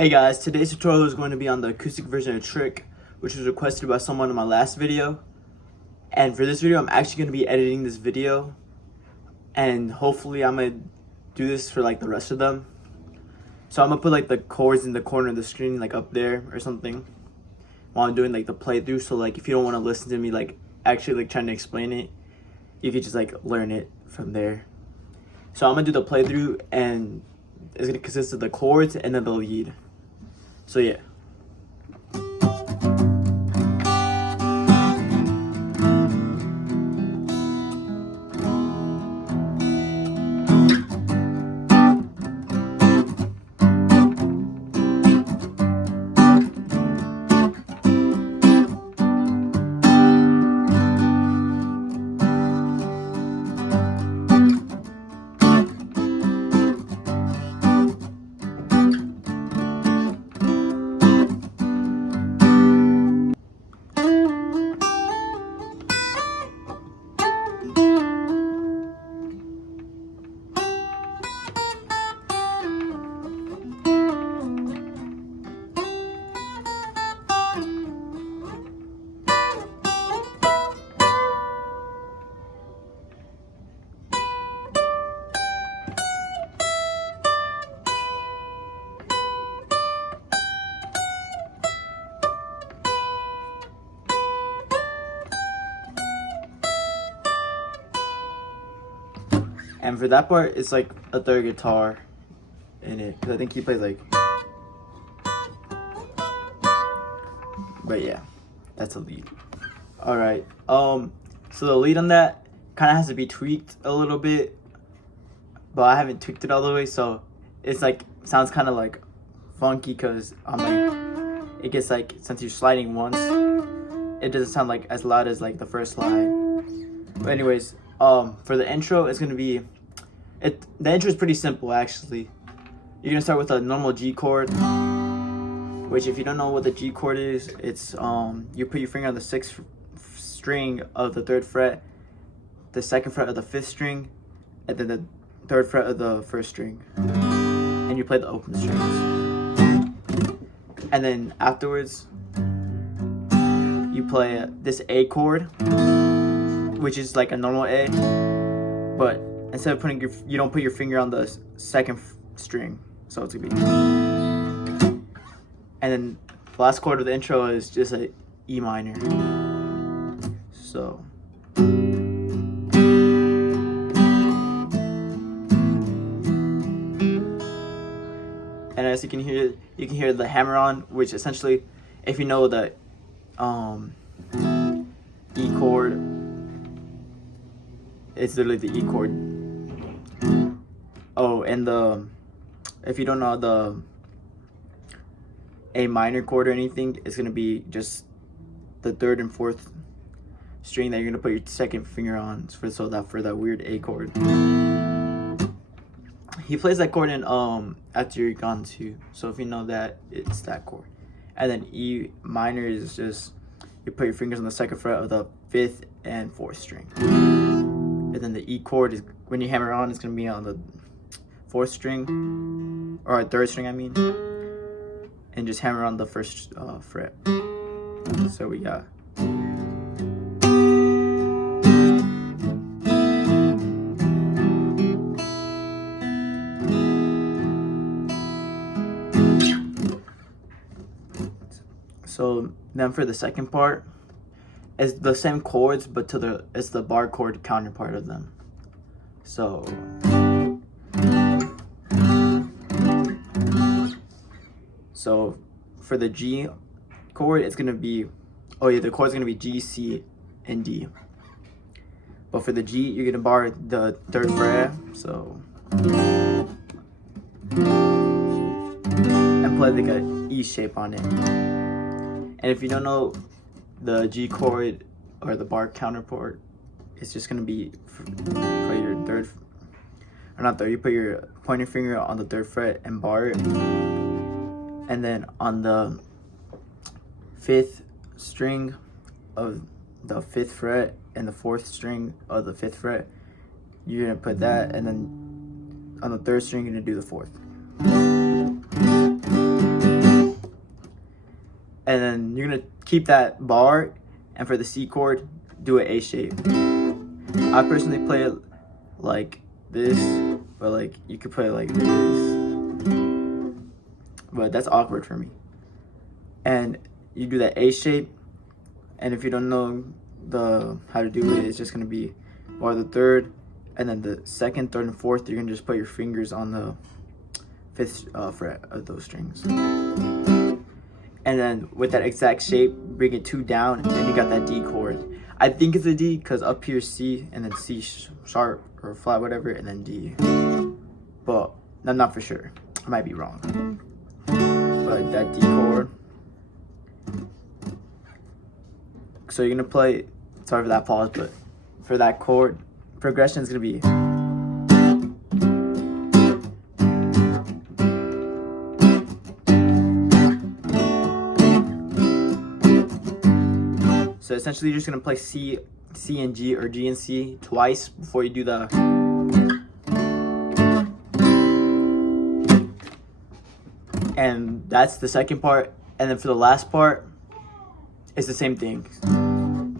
Hey guys, today's tutorial is going to be on the acoustic version of Trick, which was requested by someone in my last video. And for this video, I'm actually going to be editing this video, and hopefully I'm going to do this for like the rest of them. So I'm going to put like the chords in the corner of the screen, like up there or something, while I'm doing like the playthrough. So like if you don't want to listen to me like actually like trying to explain it, you could just like learn it from there. So I'm going to do the playthrough, and it's going to consist of the chords and then the lead. So yeah. And for that part, it's like a third guitar in it, because I think he plays like. But yeah, that's a lead. All right. So the lead on that kind of has to be tweaked a little bit, but I haven't tweaked it all the way, so it's like sounds kind of like funky because I'm like it gets like, since you're sliding once, it doesn't sound like as loud as like the first slide. But anyways, for the intro, it's gonna be the intro is pretty simple actually. You're gonna start with a normal G chord, which if you don't know what the G chord is, it's you put your finger on the 6th string of the 3rd fret, the 2nd fret of the 5th string, and then the 3rd fret of the 1st string, and you play the open strings. And then afterwards, you play this A chord, which is like a normal A, but instead of putting you don't put your finger on the 2nd string, so it's gonna be. And then the last chord of the intro is just a E minor. So. And as you can hear the hammer on, which essentially, if you know the E chord, it's literally the E chord. Oh, and if you don't know the A minor chord or anything, it's gonna be just the 3rd and 4th string that you're gonna put your 2nd finger on for that weird A chord. He plays that chord in After You're Gone too. So if you know that, it's that chord. And then E minor is just you put your fingers on the 2nd fret of the 5th and 4th string. And then the E chord is, when you hammer on, it's gonna be on the 4th string, or 3rd string I mean, and just hammer on the 1st fret. So we got. So then for the second part, it's the same chords, but it's the bar chord counterpart of them. So for the G chord, it's gonna be, the chord's gonna be G, C, and D. But for the G, you're gonna bar the 3rd fret, so, and play like a E shape on it. And if you don't know the G chord or the bar counterpart, it's just gonna be for your 3rd, or not 3rd, you put your pointer finger on the 3rd fret and bar it. And then on the 5th string of the 5th fret and the 4th string of the 5th fret, you're gonna put that, and then on the 3rd string you're gonna do the 4th. and then you're gonna keep that bar, and for the C chord, do an A shape. I personally play it like this, but like you could play it like this, but that's awkward for me. And you do that A shape, and if you don't know how to do it, it's just gonna be bar the third, and then the second, third, and fourth, you're gonna just put your fingers on the fifth fret of those strings. And then with that exact shape, bring it 2 down, and you got that D chord. I think it's a D because up here C, and then C sharp or flat, whatever, and then D. But I'm not for sure. I might be wrong. But that D chord. So you're gonna play. Sorry for that pause, but for that chord progression is gonna be. So essentially, you're just gonna play C and G, or G and C twice before you do the. And that's the second part. And then for the last part, it's the same thing.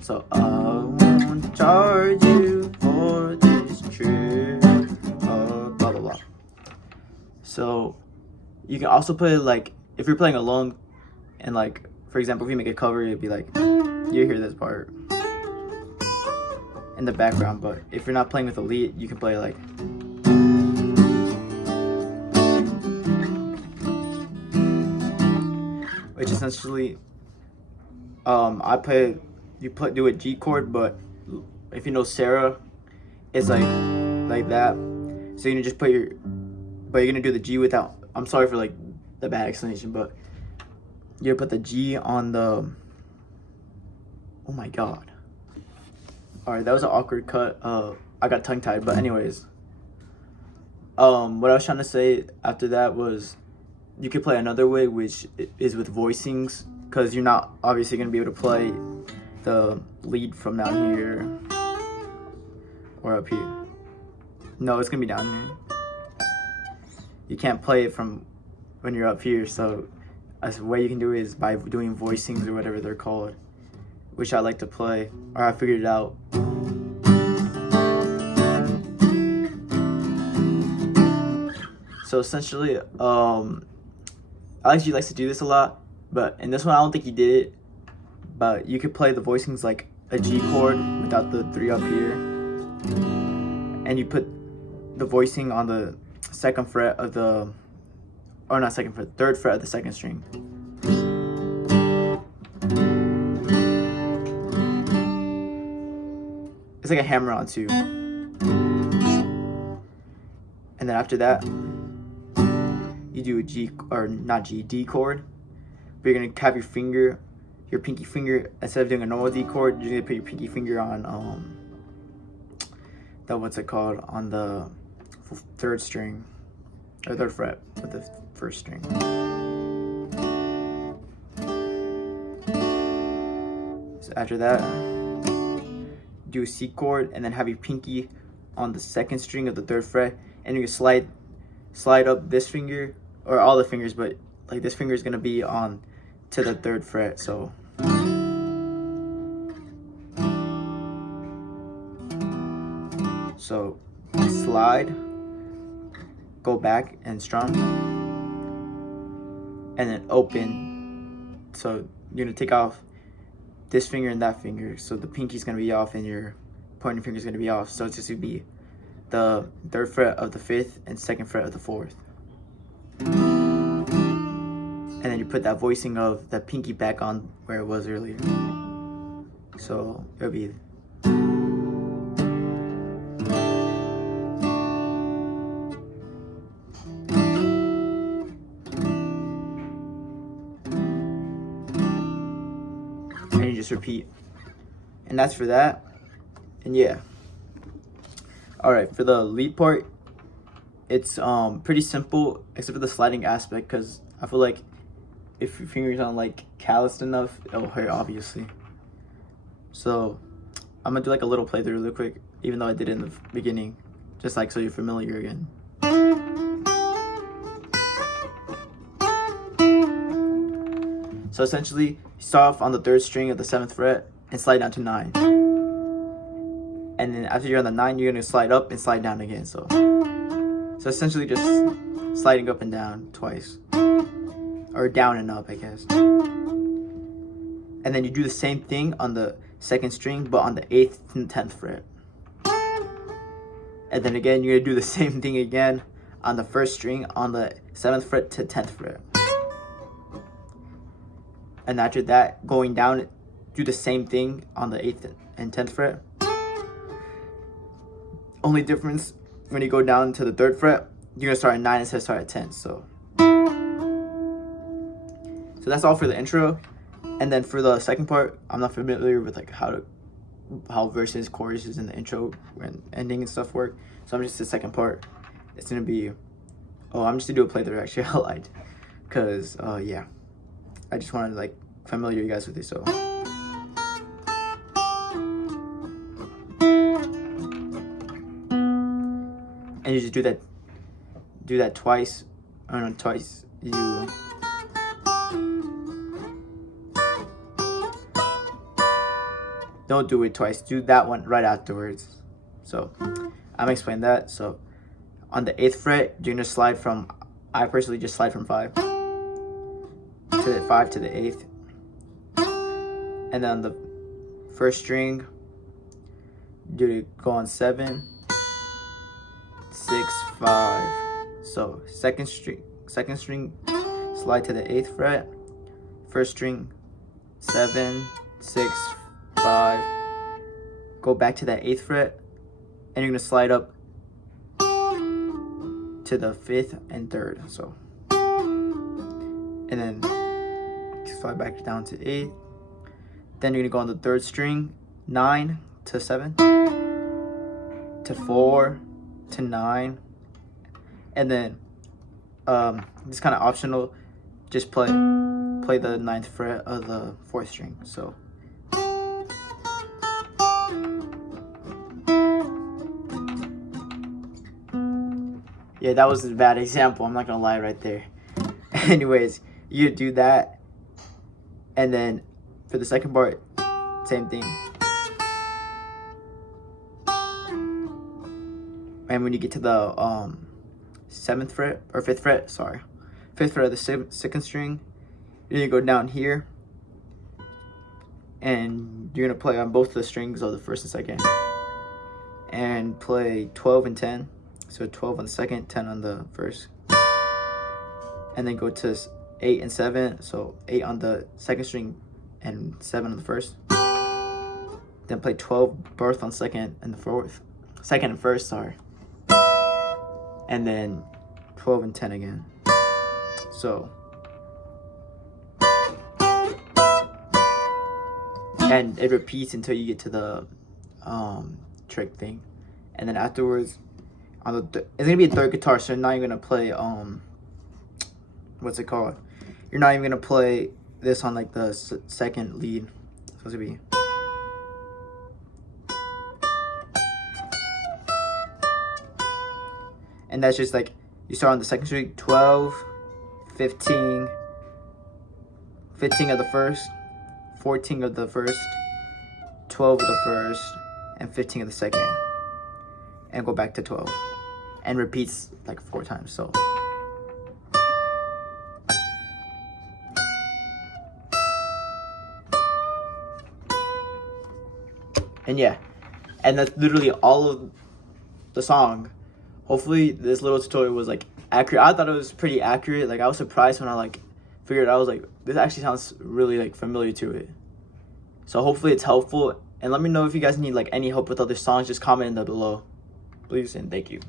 So I won't charge you for this trip. Blah blah blah. So you can also play like if you're playing alone, and like for example, if you make a cover, it'd be like. You hear this part in the background, but if you're not playing with a lead, you can play like. Which essentially, do a G chord, but if you know Sarah, it's like that. So you can just put but you're gonna do the G without. I'm sorry for like the bad explanation, but you put the G on the. Oh my god. Alright, that was an awkward cut. I got tongue tied, but anyways. What I was trying to say after that was you could play another way, which is with voicings, because you're not obviously going to be able to play the lead from down here or up here. No, it's going to be down here. You can't play it from when you're up here, so a way you can do it is by doing voicings or whatever they're called. Which I like to play, or I figured it out. So essentially, Alex likes to do this a lot, but in this one I don't think he did it. But you could play the voicings like a G chord without the 3 up here, and you put the voicing on the second fret of the, or not second fret, third fret of the second string. It's like a hammer on 2. And then after that, you do a G, or not G, D chord. But you're gonna have your pinky finger, instead of doing a normal D chord, you're gonna put your pinky finger on on the 3rd string, or 3rd fret with the 1st string. So after that, do a C chord, and then have your pinky on the 2nd string of the 3rd fret, and you can slide up this finger, or all the fingers, but like this finger is gonna be on to the 3rd fret. So slide, go back and strum, and then open. So you're gonna take off this finger and that finger, so the pinky's gonna be off and your pointing finger's gonna be off. So it's just gonna be the 3rd fret of the 5th and 2nd fret of the 4th. And then you put that voicing of that pinky back on where it was earlier. So it'll be. And you just repeat. And that's for that. And yeah. Alright, for the lead part, it's pretty simple except for the sliding aspect, because I feel like if your fingers aren't like calloused enough, it'll hurt obviously. So I'm gonna do like a little playthrough really quick, even though I did it in the beginning, just like so you're familiar again. So essentially, you start off on the 3rd string of the 7th fret and slide down to 9. And then after you're on the 9, you're gonna slide up and slide down again. So essentially just sliding up and down twice. Or down and up, I guess. And then you do the same thing on the 2nd string, but on the 8th and 10th fret. And then again, you're gonna do the same thing again on the 1st string on the 7th fret to 10th fret. And after that, going down, do the same thing on the 8th and 10th fret. Only difference, when you go down to the 3rd fret, you're gonna start at 9 instead of start at 10. So that's all for the intro. And then for the second part, I'm not familiar with like how verses, choruses, and the intro and ending and stuff work. So I'm just the second part. It's gonna be, I'm just gonna do a playthrough. Actually, I lied, cause yeah, I just wanted to like familiar you guys with it. So. And you just do that twice. I don't know, twice. Don't do it twice. Do that one right afterwards. So I'm gonna explain that. So on the 8th fret, you're gonna slide from, I personally just slide from 5 to the 5 to the 8th. And then on the 1st string, you go on 7, 6, 5. So second string, slide to the 8th fret. 1st string, 7, 6, 5. Go back to that 8th fret, and you're gonna slide up to the 5th and 3rd. So, and then slide back down to 8. Then you're gonna go on the 3rd string, 9 to 7, to 4 to 9, and then it's kind of optional. Just play the 9th fret of the 4th string. So. Yeah, that was a bad example. I'm not gonna lie right there. Anyways, you do that, and then for the second part, same thing. And when you get to the 7th fret or 5th fret, 5th fret of the 2nd string, you're gonna go down here, and you're gonna play on both the strings of the 1st and 2nd, and play 12 and 10. So 12 on the 2nd, 10 on the 1st. And then go to 8 and 7. So 8 on the 2nd string and 7 on the 1st. Then play 12 both on 2nd and the 4th. 2nd and 1st, And then 12 and 10 again. So. And it repeats until you get to the trick thing. And then afterwards, it's gonna be a 3rd guitar, so now you're gonna play what's it called? You're not even gonna play this on like the 2nd lead. It's supposed to be. And that's just like you start on the 2nd string, 12, 15, 15 of the 1st, 14 of the 1st, 12 of the 1st, and 15 of the 2nd, and go back to 12. And repeats like 4 times. So and yeah, and that's literally all of the song. Hopefully this little tutorial was like accurate. I thought it was pretty accurate. Like I was surprised when I like figured it out. I was like, this actually sounds really like familiar to it. So hopefully it's helpful, and let me know if you guys need like any help with other songs. Just comment in the below, please, and thank you.